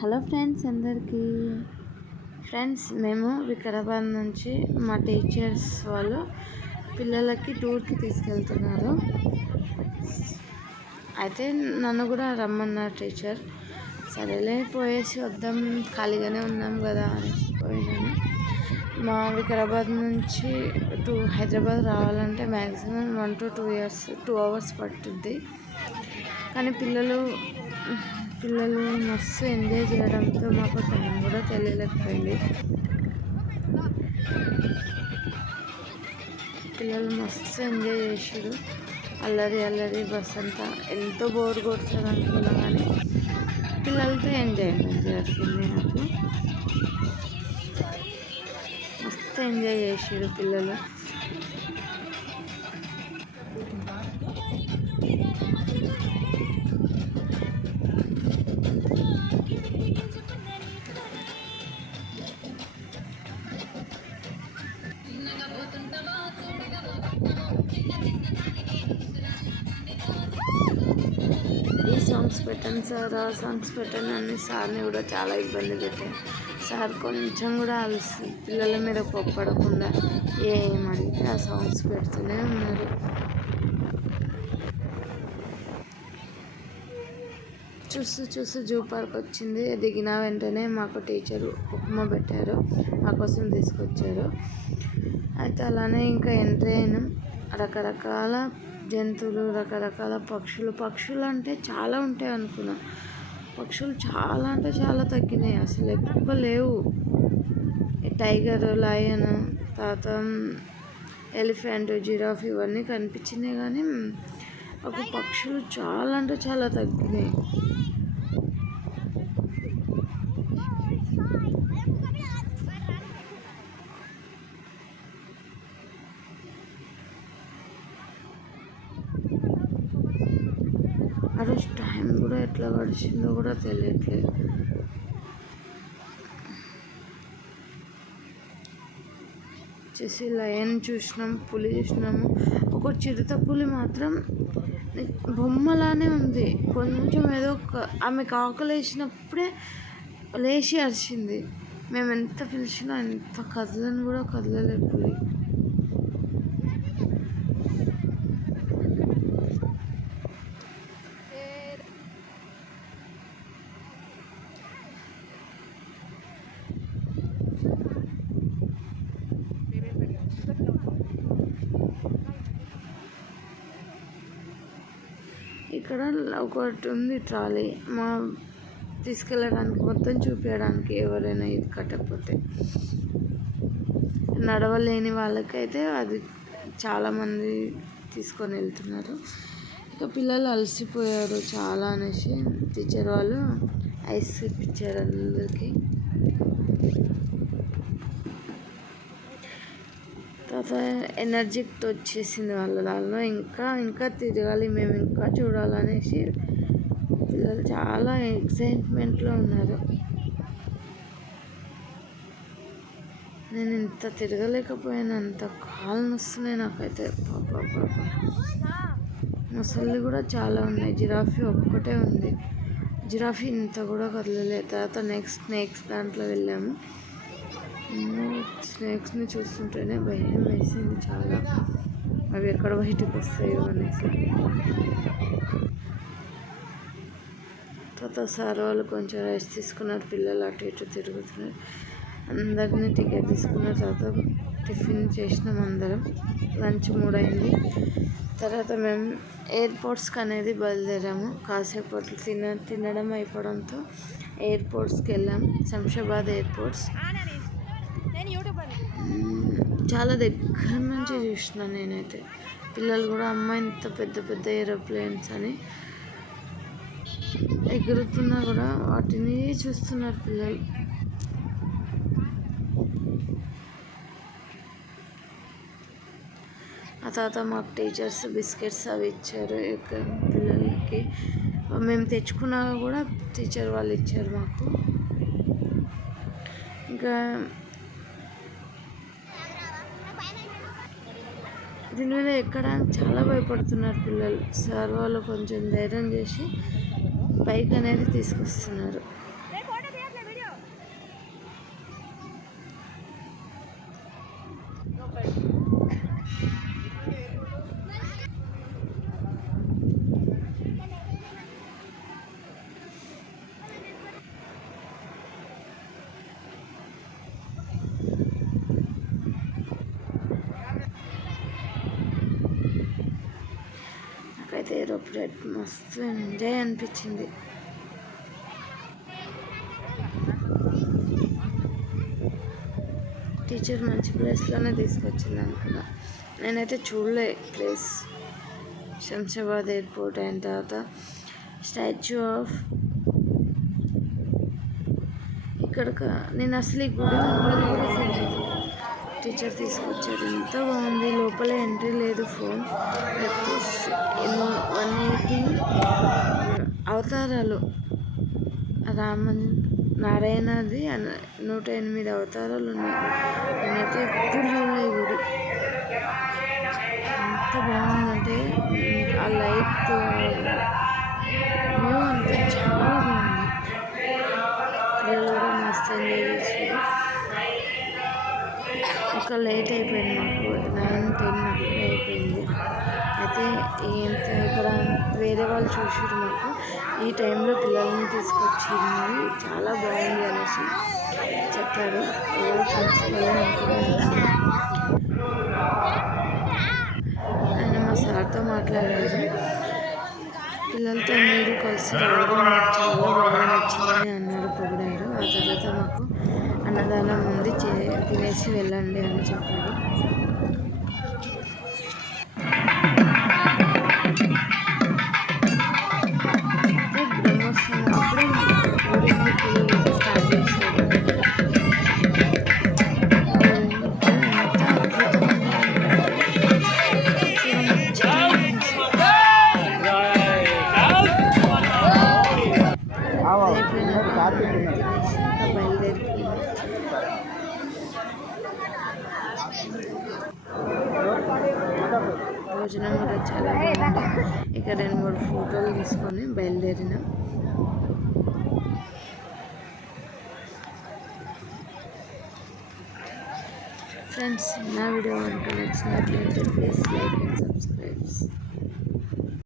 Hello friends అందరికీ. మేము వికారాబాద్ నుంచి మా టీచర్స్ వాళ్ళు పిల్లలకి టూర్కి తీసుకెళ్తున్నారు. అయితే నన్ను కూడా రమ్మన్నారు టీచర్. సరేలే పోయేసి వద్దాం, ఖాళీగానే ఉన్నాం కదా అని పోయినాను. మా వికారాబాద్ నుంచి హైదరాబాద్ రావాలంటే మ్యాక్సిమం 1 to 2 hours పట్టుద్ది. కానీ పిల్లలు మస్తు ఎంజాయ్ చేయడంతో మాకు టైం కూడా తెలియలేకపోయింది. పిల్లలు మస్తు ఎంజాయ్ చేసారు. అల్లరి బస్ అంతా ఎంతో బోర్ కొడుతుంది అనుకున్నా కానీ పిల్లలతో ఎంజాయ్మెంట్ జరిగింది. నాకు మస్తు ఎంజాయ్ చేసారు పిల్లలు. ఈ సాంగ్స్ పెట్టండి సార్, ఆ సాంగ్స్ పెట్టండి అని సార్ని కూడా చాలా ఇబ్బంది పెట్టాను. సార్ కొంచెం కూడా పిల్లల మీద కోప్పడకుండా ఏమడిగితే ఆ సాంగ్స్ పెడుతూనే ఉన్నారు. చూస్తూ జూ పార్క్ వచ్చింది. దిగిన వెంటనే మాకు టీచరు ఉప్మా పెట్టారు, మా కోసం తీసుకొచ్చారు. అయితే అలానే ఇంకా ఎంట్రీ అయినాం. రకరకాల జంతువులు, రకరకాల పక్షులు అంటే చాలా ఉంటాయి అనుకున్నా. పక్షులు చాలా అంటే చాలా తగ్గినాయి, అసలు ఎక్కువ లేవు. టైగర్, లయన్, తర్వాత ఎలిఫెంట్, జిరాఫ్ ఇవన్నీ కనిపించినాయి కానీ ఒక పక్షులు చాలా అంటే చాలా తగ్గినాయి. ఆ రోజు టైం కూడా ఎట్లా గడిచిందో కూడా తెలియట్లేదు. వచ్చేసి లయన్ చూసినాం, పులి చూసినాము. ఒక చిరుత పులి మాత్రం బొమ్మలానే ఉంది. కొంచెం ఏదో ఆమెకు ఆకలి వేసినప్పుడే లేచి అరిచింది. మేము ఎంత పిలిచినా ఎంత కదలని కూడా కదలలేదు పులి. ఇక్కడ ఒకటి ఉంది ట్రాలీ, తీసుకెళ్ళడానికి మొత్తం చూపించడానికి. ఎవరైనా ఇది కట్టకపోతే నడవలేని వాళ్ళకైతే అది చాలామంది తీసుకొని వెళ్తున్నారు. ఇక పిల్లలు అలసిపోయారు చాలా అనేసి టీచర్ వాళ్ళు ఐస్ ఇప్పించారు అందరికీ. తర్వాత ఎనర్జీతో వచ్చేసింది వాళ్ళలో. ఇంకా తిరగాలి, మేము ఇంకా చూడాలనేసి పిల్లలు చాలా ఎక్సైట్మెంట్లో ఉన్నారు. నేను ఇంత తిరగలేకపోయాను, అంత కాళ్ళు నొస్తున్నాయి నాకైతే. ముసలి కూడా చాలా ఉన్నాయి, జిరాఫీ ఒక్కటే ఉంది. జిరాఫీ ఇంత కూడా కదలలేదు. తర్వాత స్నేక్స్ దాంట్లో వెళ్ళాము. స్నేక్స్ని చూస్తుంటేనే భయం వేసింది చాలా, అవి ఎక్కడ బయటకు వస్తాయో అనేసి. తర్వాత సార్ వాళ్ళు కొంచెం రెస్ట్ తీసుకున్నారు. పిల్లలు అటు ఇటు తిరుగుతున్నారు. అందరినీ టికెట్ తీసుకున్నారు. తర్వాత టిఫిన్ చేసినాం అందరం. లంచ్ 3 అయింది. తర్వాత మేము ఎయిర్పోర్ట్స్కి అనేది బయలుదేరాము. కాసేపు తినడం అయిపోవడంతో ఎయిర్పోర్ట్స్కి వెళ్ళాము. శంషాబాద్ ఎయిర్పోర్ట్స్ చాలా దగ్గర నుంచి చూసిన నేనైతే. పిల్లలు కూడా అమ్మ ఇంత పెద్ద ఏరోప్లేన్స్ అని ఎగురుతున్నా కూడా వాటిని చూస్తున్నారు పిల్లలు. ఆ తర్వాత మాకు టీచర్స్ బిస్కెట్స్ అవి ఇచ్చారు పిల్లలకి. మేము తెచ్చుకున్నా కూడా టీచర్ వాళ్ళు ఇచ్చారు మాకు. ఇంకా దీని మీద ఎక్కడానికి చాలా భయపడుతున్నారు పిల్లలు. సార్ వాళ్ళు కొంచెం ధైర్యం చేసి బైక్ అనేది తీసుకొస్తున్నారు. అప్పుడప్పుడు మస్తు ఎంజాయ్ అనిపించింది. టీచర్ మంచి ప్లేస్లోనే తీసుకొచ్చింది అనుకున్నా. నేనైతే చూడలే ప్లేస్. శంషాబాద్ ఎయిర్పోర్ట్ అయిన తర్వాత స్టాచ్యూ ఆఫ్ ఇక్కడ నేను అసలు ఈ గుడి ఉందని కూడా తెలియదు. టీచర్ తీసుకొచ్చారు. ఎంత బాగుంది. లోపల ఎంట్రీ లేదు. ఫోన్ 180 అవతారాలు నారాయణది 108 అవతారాలు ఉన్నాయి. నేనైతే ఎప్పుడు చూడలేదు గుడి. ఎంత బాగుందంటే ఆ లైట్ వ్యూ అంతా చాలా బాగుంది. పిల్లలు కూడా మస్తు ఎంజాయ్ చేశారు. ఇంకా లేట్ అయిపోయింది. మాకు 9-10 అక్కడే అయిపోయింది. అయితే ఇక్కడ వేరే వాళ్ళు చూసారు మాకు. ఈ టైంలో పిల్లల్ని తీసుకొచ్చింది, చాలా బాగుంది అనేసి చెప్పారు. ఎవరో ప్రిన్సిపల్ అనుకున్నారు. ఆయన మా సార్తో మాట్లాడారు. పిల్లలతో మీరు కలిసి రావడం నాకు చాలా బాగా నచ్చిందని అన్నారు, పొగిడారు. ఆ తర్వాత మాకు అన్నదానం ఉంది, తినేసి వెళ్ళండి అని చెప్పారు. బ్రహ్మోత్సవం అప్పుడే ఊరేగింపులు స్టార్ట్ చేశారు. భోజనం కూడా చాలా బాగుంది. ఇక 2-3 ఫోటోలు తీసుకొని బయలుదేరినాం. ఫ్రెండ్స్, నా వీడియో కనుక నచ్చినట్లయితే ప్లీజ్ లైక్ అండ్ సబ్స్క్రైబ్.